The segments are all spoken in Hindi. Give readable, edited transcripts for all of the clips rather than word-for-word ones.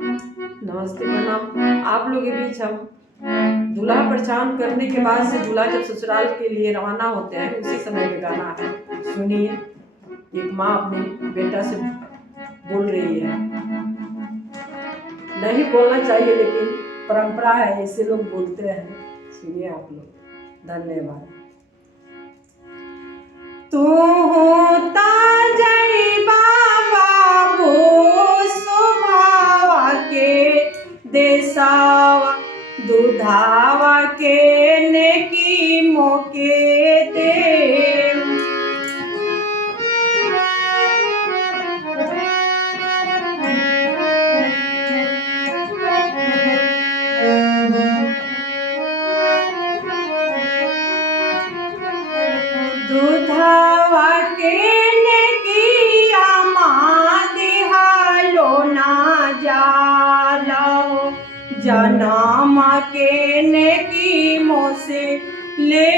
नमस्ते, प्रणाम। आप लोग के बीच हम दूल्हा पहचान करने के बाद से दूल्हा जब ससुराल के लिए रवाना होते हैं उसी समय में गाना है। सुनिए, एक माँ अपने बेटा से बोल रही है। नहीं बोलना चाहिए लेकिन परंपरा है, ऐसे लोग बोलते हैं। सुनिए आप लोग। धन्यवाद। तू होता जय बाबू सुभावा के देसावा दुधावा के नेकी मोके दे। दुधावा के नेकिया माँ दिहालो ना जालो जनम के नेकी मोसे ले।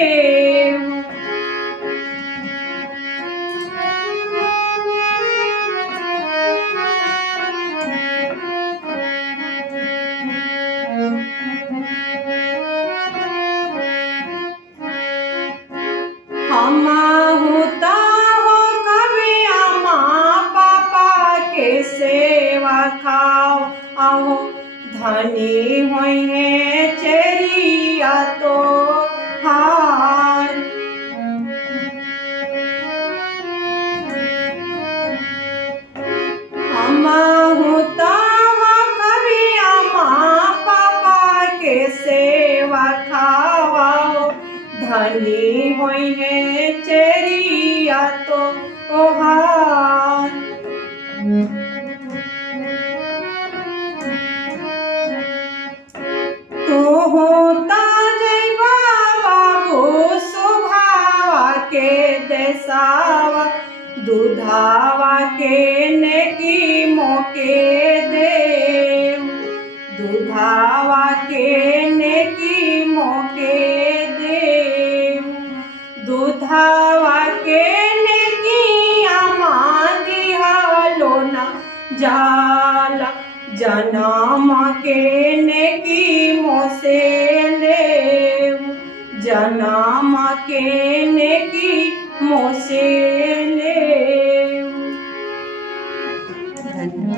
अम्मा होता हो कभी अम्मा पापा के सेवा खाओ आओ धनी हुई है चेरिया तो हार। अम्मा होता हो कभी अम्मा पापा के सेवा खाओ धनी हुई है चेरिया तो ओहार। तो होता जय बाबू सुभावा के देसावा दुधावा के नेकी मोके दे। दुधावा के नेकी मोके दे। दुधावा के नेकी अमा दिहालो ना जाला जनम के